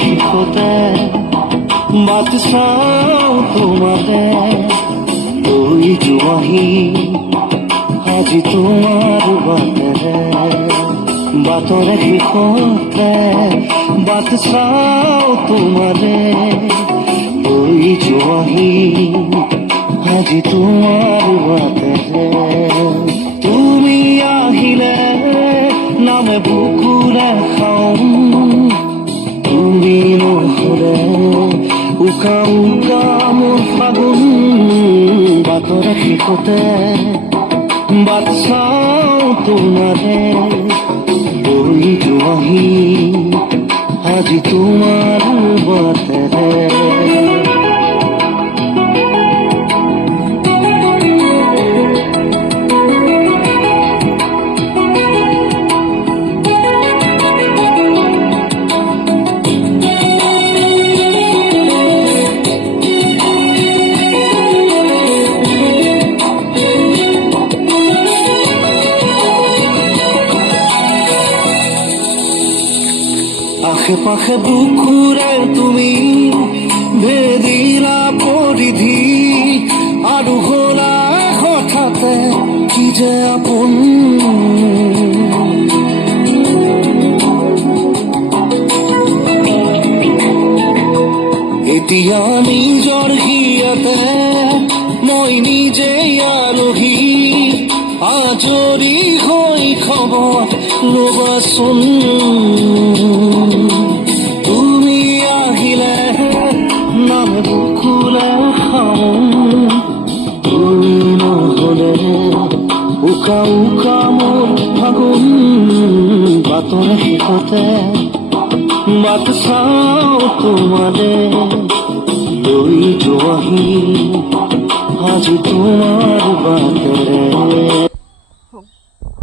শিখোতে বাট চাওঁ তোমাৰে ঐ জোৱাহী আজি তোমাৰ বাটেৰে বাটৰে শিখোতে বাট চাওঁ তোমাৰে ঐ জোৱাহী আজি তোমাৰ বাটেৰে তুমি আহিলে নামে বুকুৰে খাওঁ তুমি নহলে উকা উকা মোৰ ফাগুন বাটৰে শিখোতে বাট চাওঁ তোমাৰে ঐ জোৱাহী আজি তোমাৰ বাটেৰে আশে পাশে বুকুৰে তুমি ভেদিলা পৰিধি আৰু হলা হঠাতে কি যে আপোন এতিয়া নিজৰ হিয়াতে মই নিজেই আলহী আজৰি হৈ খবৰ ল'বাচোন তুমি আহিলে নাম বুকুলে খাওঁ তুমি নহলে উকা উকা মোৰ ফাগুন বাটৰে শিখোতে বাট চাওঁ তোমাৰে ঐ জোৱাহী আজি তোমাৰ বাটেৰে